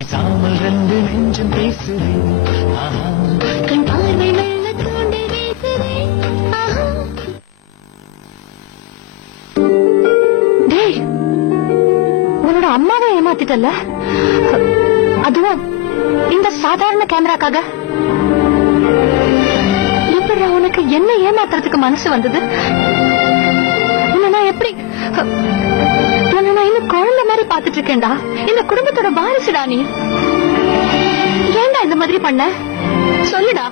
சாமல் ரெண்டு நெஞ்சம் பேசுது கண் பார்வை மெல்ல தூண்டி வீசுது. டேய், உன்னோட அம்மாவை ஏமாத்திட்டல்ல, அதுவும் இந்த சாதாரண கேமராக்காக. எப்படி உனக்கு என்ன ஏமாத்துறதுக்கு மனசு வந்தது? நான் எப்படி நான் இன்னும் குழந்தை மாதிரி பாத்துட்டு இருக்கேன்டா. இந்த குடும்பத்தோட வாரிசுடா நீ. ஏன்டா இந்த மாதிரி பண்ண சொல்லுடா.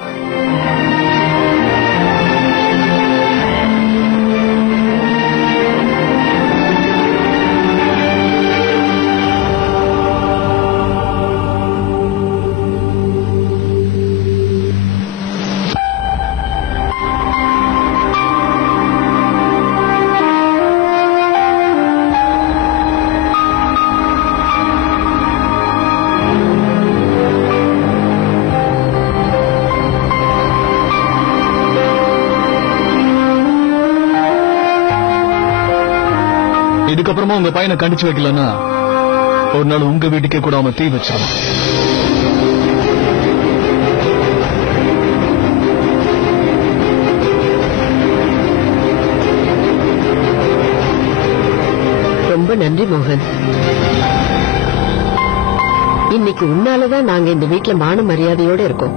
இதுக்கப்புறமா உங்க பையனை கண்டிச்சு வைக்கலன்னா ஒரு நாள் உங்க வீட்டுக்கே கூட அவன் தீ வச்சான். ரொம்ப நன்றி மோகன். இன்னைக்கு உன்னாலதான் நாங்க இந்த வீட்டுல மான மரியாதையோட இருக்கோம்.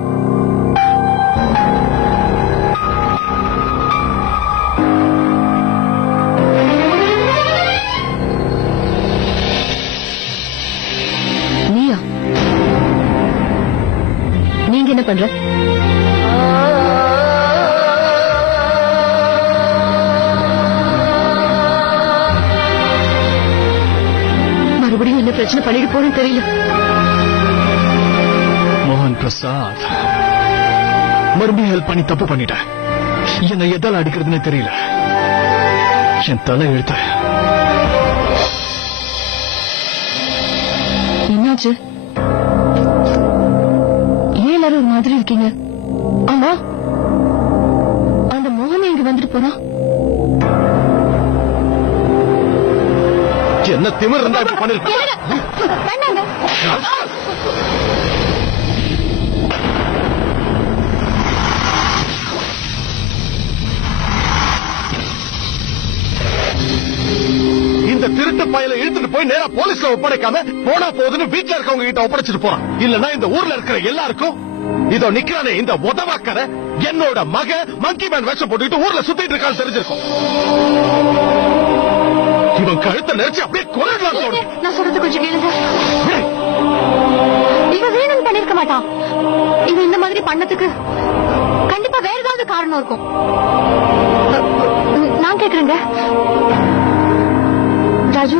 நீங்க என்ன பண்ற? மறுபடியும் என்ன பிரச்சனை பண்ணிட்டு போறேன்னு தெரியல. மோகன் பிரசாத், மறுபடியும் ஹெல்ப் பண்ணி தப்பு பண்ணிட்டேன். என்னை எதால அடிக்கிறதுன்னு தெரியல. என் தலை எழுத்த. என்னாச்சு? ஒரு மாதிரி இருக்கீங்க. ஆமா, அந்த மோகன் இங்க வந்துட்டு போறான். என்ன திமிர் இருந்தா இப்படி பண்ணிருக்க? இந்த திருட்டு பயல இழுத்துட்டு போய் நேரா போலீஸ்ல ஒப்படைக்காம போனா போதுன்னு வீட்டுல இருக்கவங்க கிட்ட ஒப்படைச்சிட்டு போறான். இல்லன்னா இந்த ஊர்ல இருக்கிற எல்லாருக்கும் இதோ நிக்கிறானே இந்த உதவாக்கற என்னோட மக மங்கி மேன் வேஷம் போட்டுக்கிட்டு ஊர்ல சுத்திட்டு இருக்கான்னு தெரிஞ்சிருக்கும். இவன் கழுத்தை நெரிச்சு அப்படியே கொல்லலாம் தோணுது. நான் சொல்றது கொஞ்சம் கேளுங்க. இவன் வேணும்னு பண்ணிருக்க மாட்டான். இவன் இந்த மாதிரி பண்ணதுக்கு கண்டிப்பா வேற ஏதாவது காரணம் இருக்கும். நான் கேக்குறேங்க, ராஜு,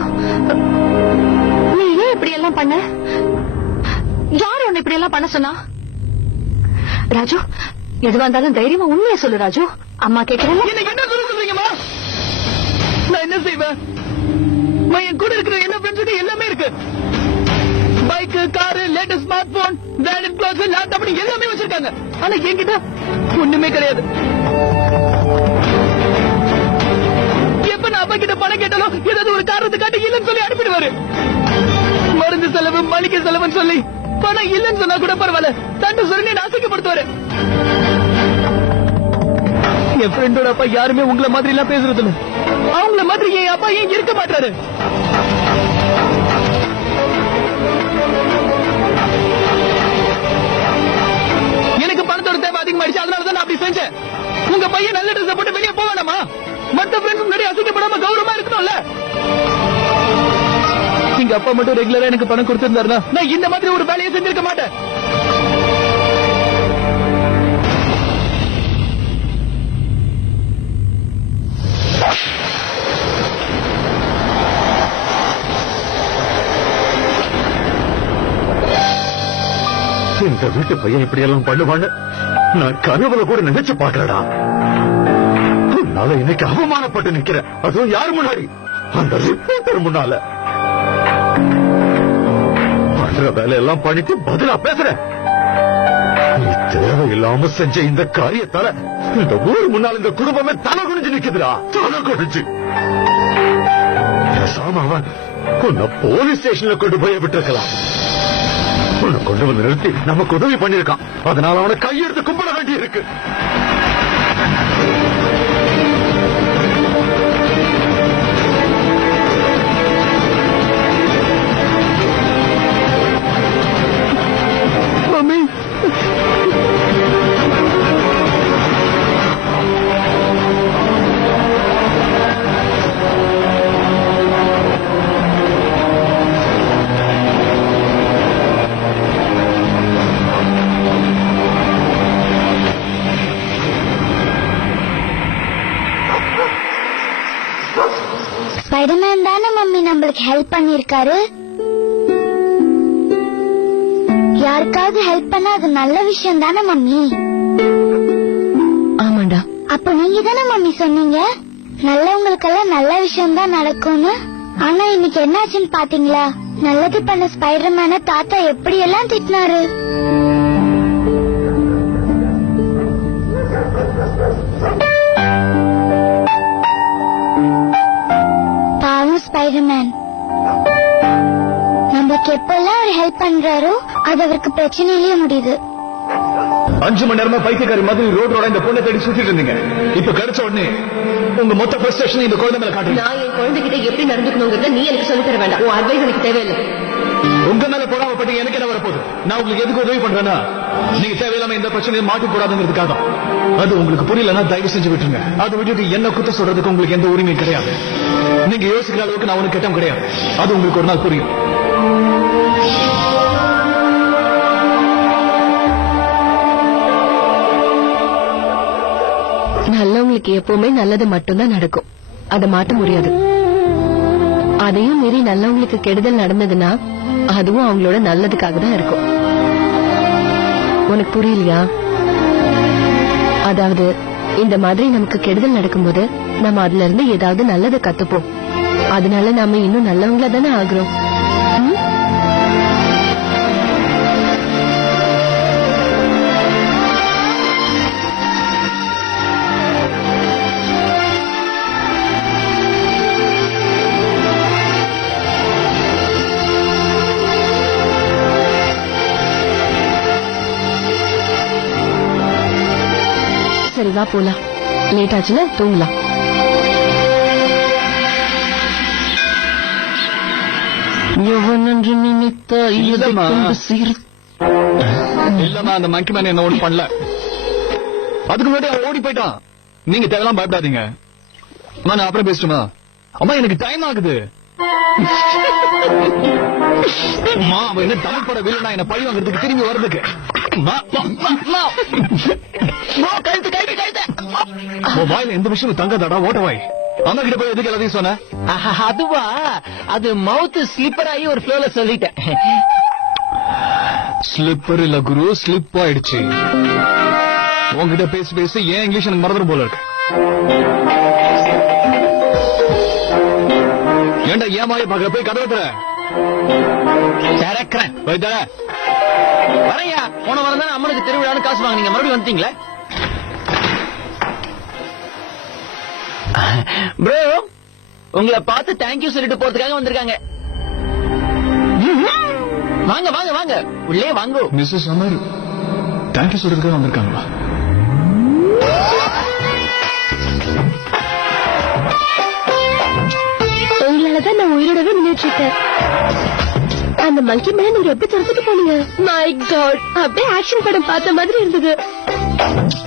நீ ஏன் இப்படி எல்லாம் பண்ண? யாரு உன்னை இப்படி எல்லாம் பண்ண சொன்னா? ராஜு, எதுவா இருந்தாலும் தைரியமா உண்மையை சொல்லு ராஜு. அம்மா கேக்குறேன். என்ன சொல்றீங்கம்மா? நான் என்ன செய்வேன்? என் கூட இருக்கிற என்ன ஃப்ரெண்ட்ஸ் எல்லாமே இருக்கு. Bike, car, latest smart phone, branded clothes, laptop எல்லாமே வச்சிருக்காங்க. ஆனா என்கிட்ட ஒண்ணுமே கிடையாது. எப்ப நான் அப்பா கிட்ட பணம் கேட்டாலும் ஏதாவது ஒரு காரணத்தை காட்டி இல்லன்னு சொல்லி அனுப்பிடுவாரு. மருந்து செலவு, மளிகை செலவுன்னு சொல்லி பணம் இல்லன்னு சொன்னா கூட பரவாயில்ல, தண்டு சொல்லி நாசிக்கப்படுத்துவாரு. என் ஃப்ரெண்டோட அப்பா யாருமே உங்களை மாதிரி எல்லாம் பேசுறது இல்ல. அவங்கள மாதிரி என் அப்பா ஏன் இருக்க மாட்டாரு? எனக்கு பணத்தோட தேவை அதிகமாயிடுச்சு, அதனாலதான் நான் அப்படி செஞ்சேன். உங்க பையன் நல்ல ட்ரெஸ் போட்டு வெளியே போவானாமா? மத்த ஃப்ரெண்ட்ஸ் முன்னாடி அசிங்கப்படாம கௌரவமா இருக்கணும்ல. எங்க அப்பா மட்டும் ரெகுலரா எனக்கு பணம் கொடுத்திருந்தாருன்னா நான் இந்த மாதிரி ஒரு வேலையை செஞ்சிருக்க மாட்டேன். இந்த வீட்டு பையன் இப்படி எல்லாம் பண்ணுவான்னு நான் கனவுல கூட நினைச்சு பாக்கலடா. உன்னால இன்னைக்கு அவமானப்பட்டு நிக்கிறேன். அதுவும் யார் முன்னாடி? அந்த ரிப்போர்ட்டர் முன்னால. பண்ற வேலையெல்லாம் பண்ணிட்டு பதிலா பேசுற. நீ தேவையில்லாம செஞ்ச இந்த காரியத்தால இந்த ஊர் முன்னால் இந்த குடும்பமே தலை குனிஞ்சு நிக்குதுடா. தலை குனிஞ்சு பேசாம அவன் உன்னை போலீஸ் ஸ்டேஷன்ல கொண்டு போய் விட்டுருக்கலாம். கொண்டு வந்து நிறுத்தி நமக்கு உதவி பண்ணிருக்கான். அதனால அவனை கையெடுத்து கும்பிட வேண்டி இருக்கு. மம்மி ஸ்பைடர்மேன் தானே மம்மி நம்மளுக்கு ஹெல்ப் பண்ணிருக்காரு. யாருக்காவது ஹெல்ப் பண்ணா அது நல்ல விஷயம் தானே மம்மி? ஆமாண்டா. அப்ப நீங்க தானே மம்மி சொன்னீங்க நல்லவங்களுக்கெல்லாம் நல்ல விஷயம் தான் நடக்கும்னு. ஆனா இன்னைக்கு என்னாச்சுன்னு பாத்தீங்களா? நல்லது பண்ண ஸ்பைடர்மேனை தாத்தா எப்படி எல்லாம் திட்டினாரு. பாவம் ஸ்பைடர்மேன். நம்மளுக்கு எப்பெல்லாம் அவர் ஹெல்ப் பண்றாரோ அது அவருக்கு பிரச்சனையிலேயே முடியுது. 5 மணி நேரமா பைத்தியக்காரி மாதிரி ரோடோட இந்த பொண்ணை தேடி சுத்திட்டு இருந்தீங்க. இப்ப கிடைச்ச உடனே உங்க மொத்த பிரஸ்டேஷன் இந்த குழந்தை மேல காட்டுறீங்க. நான் என் குழந்தைகிட்ட எப்படி நடந்துக்கணுங்கிறத நீ எனக்கு சொல்லித் தர வேண்டாம். உன் அட்வைஸ் எனக்கு தேவையில்லை. உங்க மேல போடாமப்பட்டு எனக்கு என்ன வரப்போகுது? நான் உங்களுக்கு எதுக்கு உதவி பண்றேன்னா நீங்க தேவையில்லாம இந்த பிரச்சனையை மாட்டி போடாதுங்கிறதுக்காக. அது உங்களுக்கு புரியலன்னா தயவு செஞ்சு விட்டுருங்க. அதை விட்டுட்டு என்ன குத்த சொல்றதுக்கு உங்களுக்கு எந்த உரிமையும் கிடையாது. நீங்க யோசிக்கிற அளவுக்கு நான் உனக்கு கெட்டம் கிடையாது. அது உங்களுக்கு ஒரு நாள் புரியும். நல்லவங்களுக்கு எப்பவுமே நல்லது மட்டும்தான் நடக்கும். அதை மாற்ற முடியாது. அதையும் மீறி நல்லவங்களுக்கு கெடுதல் நடந்ததுன்னா அதுவும் அவங்களோட நல்லதுக்காக தான் இருக்கும். உனக்கு புரியலையா? அதாவது இந்த மாதிரி நமக்கு கெடுதல் நடக்கும்போது நம்ம அதுல இருந்து ஏதாவது நல்லதை கத்துப்போம். அதனால நாம இன்னும் நல்லவங்களா தானே ஆகுறோம். சரி வா போலாம். லேட் ஆச்சுன்னா தூங்கலாம். இல்லம்மா அந்த மங்கி மேன் என்ன ஒண்ணு பண்ணல. அதுக்கு முன்னாடி அவன் ஓடி போயிட்டான். நீங்க தேவையெல்லாம் பயப்படாதீங்க. நான் அப்புறம் பேசட்டுமா? அம்மா எனக்கு டைம் ஆகுது. அம்மா அவன் என்ன தமிழ் பட வில்லனா என்ன பழி வாங்குறதுக்கு திரும்பி வர்றதுக்கு. வாயில எந்த விஷயமும் தங்கதாடா ஓட்ட வாய். அம்மா கிட்ட போய் எதுக்கு எல்லாத்தையும் சொன்ன? அதுவா, அது மவுத் ஸ்லிப்பர் ஆகி ஒரு ஃப்ளோல சொல்லிட்டேன். ஸ்லிப்பர் இல்ல குரு, ஸ்லிப் ஆயிடுச்சு. உங்ககிட்ட பேசி பேசி ஏன் இங்கிலீஷ் எனக்கு மறந்துடும் போல இருக்கு. ஏண்டா ஏமாய பாக்க போய் கதவை தர திறக்கிறேன். போய் தர வரையா போன வாரம் தானே அம்மனுக்கு திருவிழான்னு காசு வாங்கினீங்க. மறுபடியும் வந்துட்டீங்களே ப்ரோ. உங்களை பார்த்து தேங்க்யூ சொல்லிட்டு போறதுக்காக வந்திருக்காங்க. வாங்க வாங்க வாங்க உள்ளே வாங்க. மிஸ்ஸஸ் அமர் தேங்க்யூ சொல்றதுக்காக வந்திருக்காங்களா? உங்களாலதான் நான் உயிரோடவே நின்றுட்டு இருக்கேன். அந்த மங்கி மேல நீங்க எப்படி துரத்துட்டு போனீங்க? மை காட், அப்படியே ஆக்ஷன் படம் பார்த்த மாதிரி இருந்தது.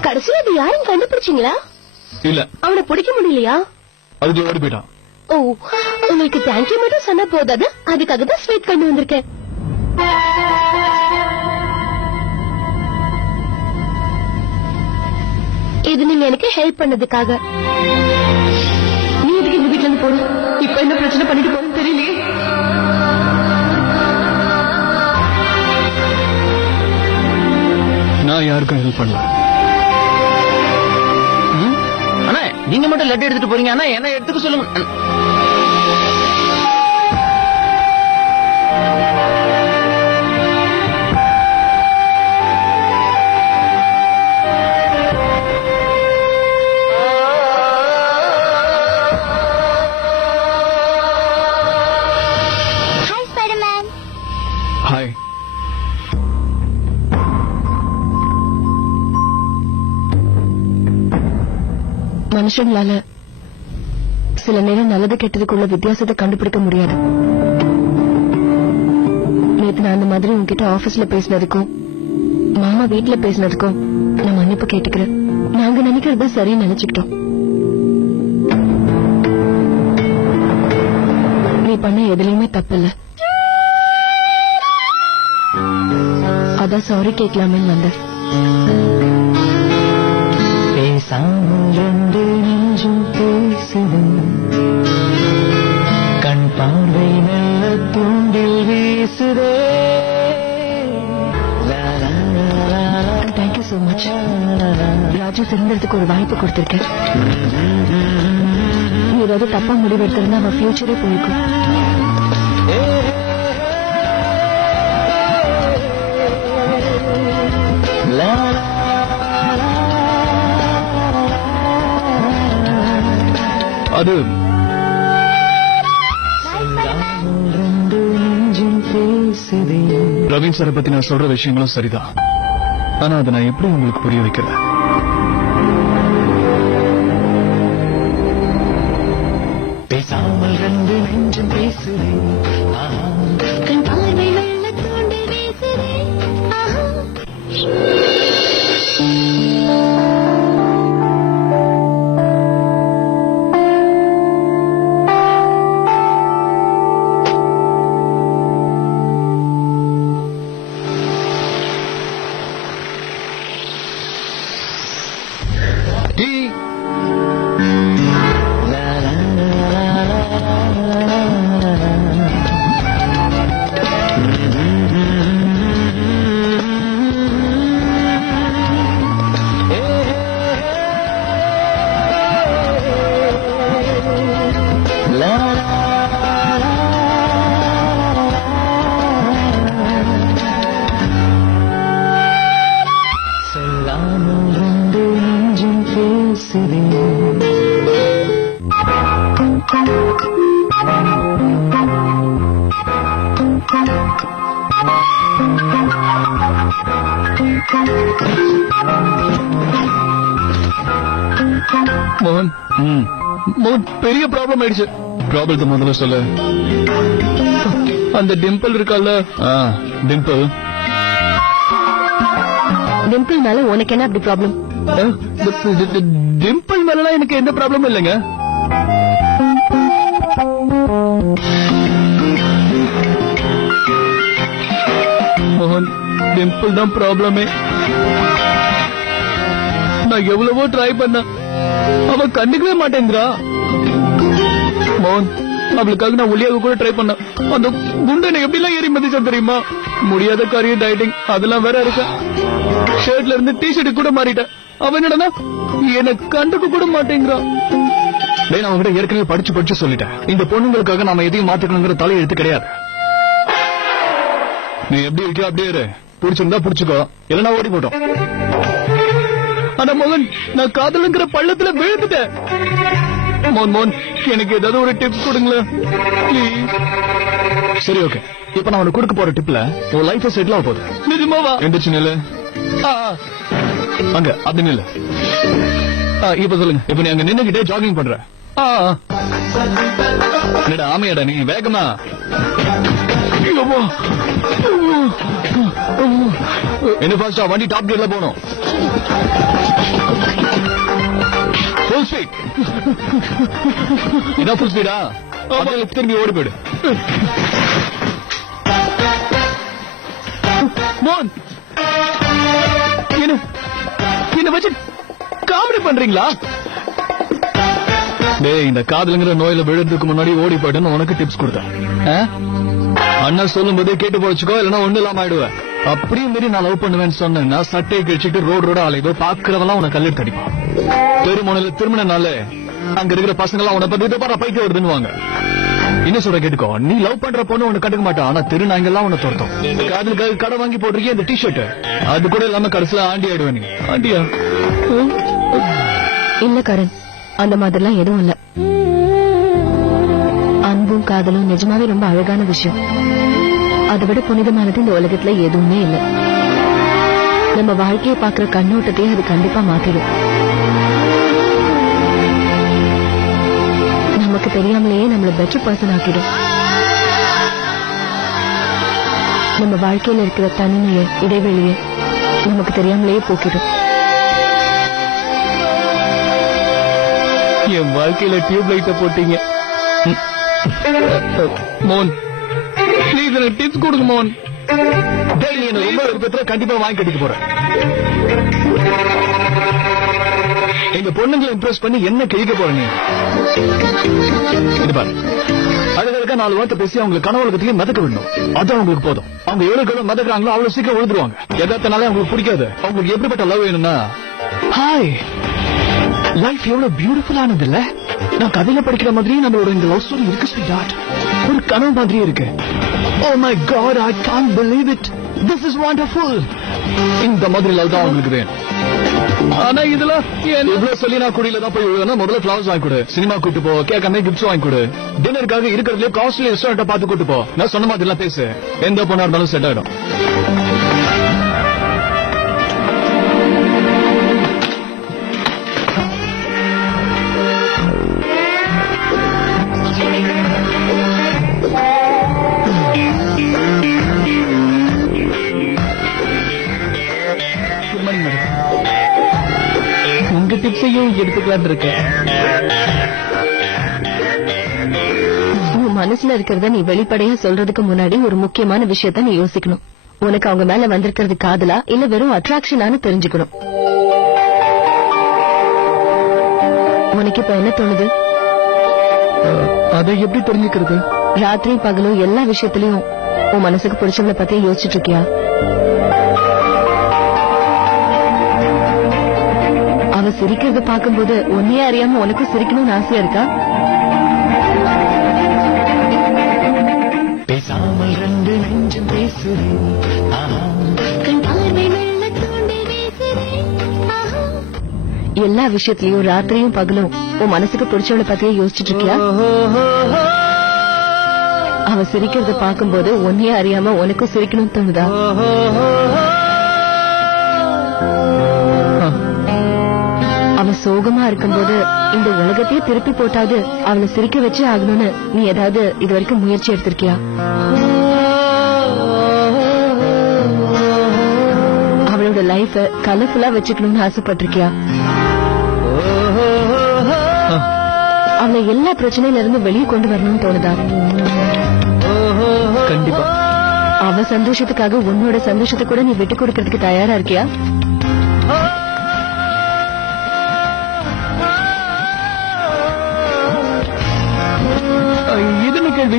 கடைசியில அது யாரும் கண்டுபிடிச்சீங்களா? இல்ல, அவனை பிடிக்க முடியலையா? அதுக்கு ஓடி போயிட்டான். ஓ, உங்களுக்கு தேங்க்யூ மட்டும் சொன்னா போதாது, அதுக்காக தான் ஸ்வீட் கொண்டு வந்திருக்கேன். இது நீங்க எனக்கு ஹெல்ப் பண்ணதுக்காக. நீ எதுக்கு இந்த வீட்டுல இருந்து போற? இப்ப என்ன பிரச்சனை பண்ணிட்டு போறேன்னு தெரியலையே. நான் யாருக்கும் ஹெல்ப் பண்ணல. அண்ணா நீங்க மட்டும் லெட்டர் எடுத்துட்டு போறீங்க. அண்ணா என்ன எடுத்துக்க சொல்லுங்க. Hi Spiderman. ஹாய். மனுஷங்களால சில நேரம் நல்லது கெட்டதுக்குள்ள வித்தியாசத்தை கண்டுபிடிக்க முடியாது. நேத்து நான் அந்த மாதிரி உங்ககிட்ட ஆபீஸ்ல பேசினதுக்கும் மாமா வீட்டுல பேசினதுக்கும் நான் மன்னிப்பு கேட்டுக்கிறேன். நாங்க நினைக்கிறது சரின்னு நினைச்சுக்கிட்டோம். நீ பண்ண எதுலயுமே தப்பு இல்ல. அதான் சாரி கேட்கலாமேன்னு வந்தேன். பேசாமல் ரெண்டு நெஞ்சும் பேசுது, கண் பார்வை நல்ல தூண்டில் வீசுதே. Thank you so much. ராஜு திருந்தறதுக்கு ஒரு வாய்ப்பு கொடுத்திருக்கேன். நீ ஏதாவது தப்பா முடிவெடுத்திருந்தா அவன் ஃபியூச்சரே போயிருக்கும். அது ரவீன் சாரை பத்தி நான் சொல்ற விஷயங்களும் சரிதான். ஆனா அதை நான் எப்படி உங்களுக்கு புரிய வைக்கிறேன்? பேசாமல் ரெண்டு நெஞ்சம் பேசுதே, கண் பார்வை வெள்ள தூண்டில் வீசுதே. ஆஹா. மோகன், மோகன் பெரிய ப்ராப்ளம் ஆயிடுச்சு. ப்ராப்ளத்தை முதல்ல சொல்ல. அந்த டிம்பிள் இருக்கால, டிம்பிள். டிம்பிள் மேல உனக்கு என்ன அப்படி ப்ராப்ளம்? டிம்பிள் மேல எனக்கு எந்த ப்ராப்ளமும் இல்லைங்க. மோகன், டிம்பிள் தான் ப்ராப்ளமே. நான் எவ்வளவோ ட்ரை பண்ண, அவ கண்டுக்கவே மாட்டேங்கிறா. மோகன், அவளுக்காக நான் ஒளியாக கூட ட்ரை பண்ண. அந்த குண்டனை எப்படிலாம் ஏறி மதிச்சா தெரியுமா? முடியாத காரியம் டயட்டிங் அதெல்லாம் வேற இருக்க. ஷர்ட்ல இருந்து டிஷர்ட் கூட மாறிட்டேன். அவன் என்னடா எனக்கு கண்டுக்க கூட மாட்டேங்கிறான். நான் அவங்ககிட்ட ஏற்கனவே படிச்சு சொல்லிட்டேன், இந்த பொண்ணுங்களுக்காக நாம எதையும் மாத்திக்கணுங்கிற தலையெழுத்து கிடையாது. நீ எப்படி இருக்கியோ அப்படியே இரு. பிடிச்சிருந்தா பிடிச்சுக்கோ, இல்லைன்னா ஓடி போட்டோம். ஆனா மோகன், நான் காதலுங்கிற பள்ளத்துல விழுந்துட்டேன். மோகன், எனக்கு ஏதாவது ஒரு டிப்ஸ் கொடுங்களேன். சரி, ஓகே. இப்ப நான் உனக்கு கொடுக்க போற டிப்ல உன் லைஃப் செட்டில் ஆக போகுது. நிஜமாவா? எந்திரிச்சு நில்லு. அங்க அப்படி நில்லு. இப்ப சொல்லுங்க. இப்ப நீ அங்க நின்னுகிட்டே ஜாகிங் பண்ற. என்னடா ஆமையாடா நீ? வேகமா. என்ன ஃபாஸ்டா? வண்டி டாப் கியர்ல போகணும். Full speed. இதான் ஃபுல் ஸ்பீடா? திரும்பி ஓடி போயிடு. மோகன், என்ன வச்சு காமெடி பண்றீங்களா? டேய், இந்த காதலுங்கிற நோயில விழுறதுக்கு முன்னாடி ஓடி போயிட்டுன்னு உனக்கு டிப்ஸ் கொடுத்தேன். அண்ணா சொல்லும் போதே கேட்டு போச்சுக்கோ, இல்லைன்னா ஒண்ணு இல்லாம ஆயிடுவேன். அப்படியும் மீறி நான் லவ் பண்ணுவேன்னு சொன்னேன்னா சட்டையை கிழிச்சிட்டு ரோட அலைவோ, பாக்குறவெல்லாம் உனக்கு கல்லெடுத்து அடிப்பான். தெருமுனையில திருமண நாள் அங்க இருக்கிற பசங்க எல்லாம் உன பத்தி பாரு பைக்கு வருதுன்னு வாங்க. என்ன சொல்ற கேட்டுக்கோ, நீ லவ் பண்ற பொண்ணு உனக்கு கட்டுக்க மாட்டான். ஆனா திருநாங்கெல்லாம் உன துரத்தும். காதலுக்காக கடை வாங்கி போட்டிருக்கீங்க இந்த டிஷர்ட், அது கூட இல்லாம கடைசியில ஆண்டி ஆயிடுவேன். நீ ஆண்டியா? இல்ல கரண், அந்த மாதிரிலாம் எதுவும் இல்ல. அன்பும் காதலும் நிஜமாவே ரொம்ப அழகான விஷயம். அதை விட புனிதமானது இந்த உலகத்துல எதுவுமே இல்ல. நம்ம வாழ்க்கையை பாக்குற கண்ணோட்டத்தையே அது கண்டிப்பா மாத்திடும். நமக்கு தெரியாமலேயே நம்மள பெட்டர் பர்சன் ஆக்கிடும். நம்ம வாழ்க்கையில இருக்கிற தனிமையை, இடைவெளியை நமக்கு தெரியாமலேயே போக்கிடும். என் வாழ்க்கையில டியூப் லைட்ட போட்டீங்க. மோன் ப்ளீஸ் எனக்கு டிப்ஸ் கொடுங்க மோன். டேய், என்ன ரொம்ப விருப்பத்துல கண்டிப்பா வாங்கி கட்டிட்டு போறேன். எங்க பொண்ணுங்களை இம்ப்ரெஸ் பண்ணி என்ன கிழிக்க போறீங்க? இது பாரு, அழகா 4 வார்த்தை பேசி அவங்களுக்கு கனவுலகத்துக்கு மிதக்க விடணும். அது அவங்களுக்கு போதும். அவங்க எவ்வளவு மிதக்கிறாங்களோ அவ்வளவு சீக்கிரம் விழுந்துருவாங்க. எதாத்தனாலே அவங்களுக்கு பிடிக்காது. அவங்களுக்கு எப்படிப்பட்ட லவ் வேணும்னா, ஹாய் லைஃப் எவ்வளவு பியூட்டிஃபுல்லானது இல்ல? நான் கதையில படிக்கிற மாதிரி நம்மளோட இந்த லவ் ஸ்டோரி இருக்கு ஸ்வீட். ஒரு கனவு மாதிரி இருக்கு. Oh my God, I can't believe it. This is wonderful. இந்த மாதிரி லவ் தான் உங்களுக்கு வேணும். ஆனா இதெல்லாம் இவ்வளவு சொல்லி நான் குடியில தான் போய் விழுவேன். முதல்ல ஃபிளவர்ஸ் வாங்கி கொடு, சினிமா கூட்டு போ, கேட்காம கிஃப்ட்ஸ் வாங்கி கொடு, டின்னருக்காக இருக்கிறதுல காஸ்ட்லி ரெஸ்டாரண்ட்டை பார்த்து கூட்டு போ. நான் சொன்ன மாதிரி எல்லாம் பேசு. எந்த பொண்ணா இருந்தாலும் செட் ஆயிடும். உங்க டிப்ஸையும் எடுத்துக்கலாம் இருக்கேன். உன் மனசுல இருக்கிறத நீ வெளிப்படையா சொல்றதுக்கு முன்னாடி ஒரு முக்கியமான விஷயத்த நீ யோசிக்கணும். உனக்கு அவங்க மேல வந்திருக்கிறது காதலா இல்ல வெறும் அட்ராக்ஷனானு தெரிஞ்சுக்கணும். உனக்கு இப்ப என்ன தோணுது? அதை எப்படி தெரிஞ்சுக்கிறது? ராத்திரி பகலும் எல்லா விஷயத்திலயும் உன் மனசுக்கு பிடிச்சவங்களை பத்தி யோசிச்சுட்டு இருக்கியா? அவ சிரிக்கிறத பாக்கும்போது உன்னையே அறியாம உனக்கும் சிரிக்கணும்னு ஆசையா இருக்கா? பேசாமல் 2 நெஞ்சம் பேசுறேன். எல்லா விஷயத்திலயும் ராத்திரியும் பகலும் உன் மனசுக்கு பிடிச்சவளை பத்தியே யோசிச்சுட்டு இருக்கியா? அவ சிரிக்கிறத பாக்கும்போது உன்னையே அறியாம உனக்கும் சிரிக்கணும்னு தோணுதா? அவ சோகமா இருக்கும்போது இந்த உலகத்தையே திருப்பி போட்டாது அவளை சிரிக்க வச்சே ஆகணும்னு நீ ஏதாவது இது வரைக்கும் முயற்சி எடுத்திருக்கியா? அவளோட லைஃப கலர்ஃபுல்லா வச்சுக்கணும்னு ஆசைப்பட்டிருக்கியா? அவளை எல்லா பிரச்சனையில இருந்து வெளியே கொண்டு வரணும்னு தோணுதா? கண்டிப்பா. அவ சந்தோஷத்துக்காக உன்னோட சந்தோஷத்தை கூட நீ விட்டு கொடுக்கறதுக்கு தயாரா இருக்கியா? இது கேள்வி.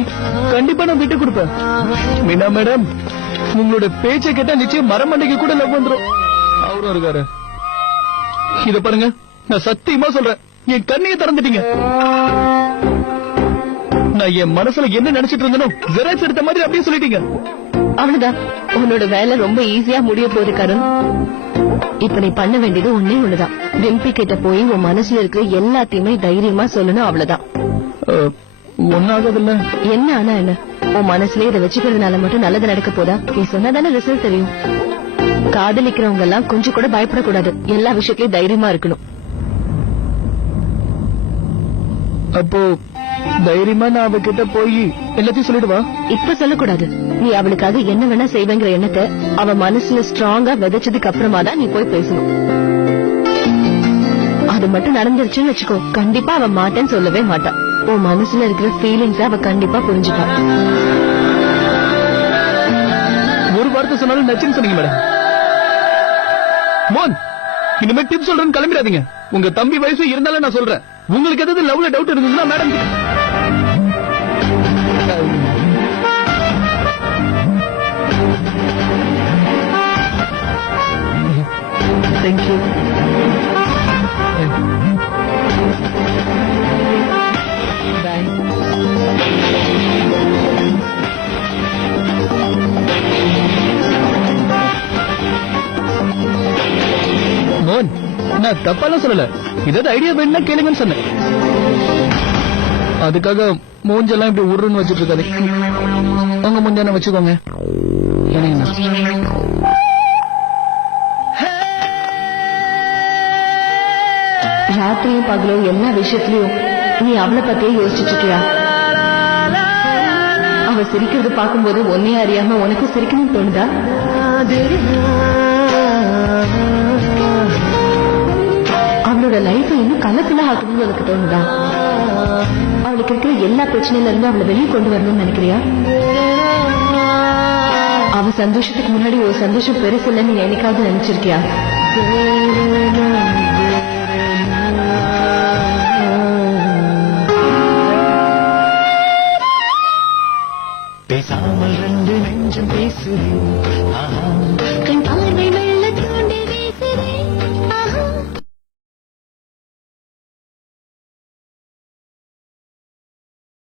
கண்டிப்பா நான் விட்டு கொடுப்பேன். மீனா மேடம், உங்களோட பேச்சை கேட்டா நிச்சயம் மரமண்டைக்கு கூட லவ் வந்துரும். அவரும் இருக்காரு. இத பாருங்க, நான் சத்தியமா சொல்றேன், என் கண்ணையை திறந்துட்டீங்க. நான் என் மனசுல என்ன நினைச்சிட்டு இருந்தனோ ஜெராக்ஸ் எடுத்த மாதிரி அப்படியே சொல்லிட்டீங்க. அவ்வளவுதான், உன்னோட வேலை ரொம்ப ஈஸியா முடிய போகுது கருண். இப்ப நீ பண்ண வேண்டியது ஒன்னே ஒண்ணுதான். டிம்பி கிட்ட போய் உன் மனசுல இருக்கிற எல்லாத்தையுமே தைரியமா சொல்லணும். அவ்வளவுதான். ஒன்னாகதில்ல. என்ன ஆனா என்ன? உன் மனசுலயே இதை வச்சுக்கிறதுனால மட்டும் நல்லது நடக்க போதா? நீ சொன்னாதானே ரிசல்ட் தெரியும். காதலிக்கிறவங்க எல்லாம் கொஞ்சம் கூட பயப்படக்கூடாது. எல்லா விஷயத்திலயும் தைரியமா இருக்கணும். அப்போ தைரியமா நான் அவகிட்ட போய் எல்லாத்தையும் சொல்லிடுவா? இப்ப சொல்லக்கூடாது. நீ அவளுக்காக என்ன வேணா செய்வேங்கிற எண்ணத்தை அவ மனசுல ஸ்ட்ராங்கா விதைச்சதுக்கு அப்புறமா தான் நீ போய் பேசணும். அது மட்டும் நடந்துருச்சுன்னு வச்சுக்கோ, கண்டிப்பா அவ மாட்டேன்னு சொல்லவே மாட்டா. உன் மனசுல இருக்கிற ஃபீலிங்ஸ் அவ கண்டிப்பா புரிஞ்சுப்பா. ஒரு வார்த்தை சொன்னாலும் நச்சுன்னு சொன்னீங்க மேடம். மோன், இனிமே டிப்ஸ் சொல்றேன்னு கிளம்பிடாதீங்க. உங்க தம்பி வயசு இருந்தாலும் நான் சொல்றேன். உங்களுக்கு ஏதாவது லவ்ல டவுட் இருந்ததுன்னா மேடம். தேங்க்யூ. பாய். மோன், நான் தப்பாலாம் சொல்லல. ஏதாவது ஐடியா வேணும்னா கேளுங்கன்னு சொன்னேன். அதுக்காக மூஞ்செல்லாம் இப்படி உருன்னு வச்சிட்டு இருக்காது. உங்க மூஞ்சான வச்சுக்கோங்க. ராத்திரியும் பகலும் எல்லா விஷயத்திலயும் நீ அவளை பத்தியே யோசிச்சுட்டு இருக்கியா? அவ சிரிக்கிறது பார்க்கும்போது ஒன்னே அறியாம உனக்கு சிரிக்கணும்னு தோணுதா? அவளோட லைஃப் இன்னும் கலர்ஃபுல்லா ஆக்கணும்னு உனக்கு தோணுதா? அவளுக்கு இருக்கிற எல்லா பிரச்சனையில இருந்து அவளை வெளியே கொண்டு வரணும்னு நினைக்கிறியா? அவ சந்தோஷத்துக்கு முன்னாடி ஒரு சந்தோஷம் பெருசு இல்லைன்னு நீ என்னைக்காவது நினைச்சிருக்கியா? பேசாமல் ரெண்டு நெஞ்சம் பேசுது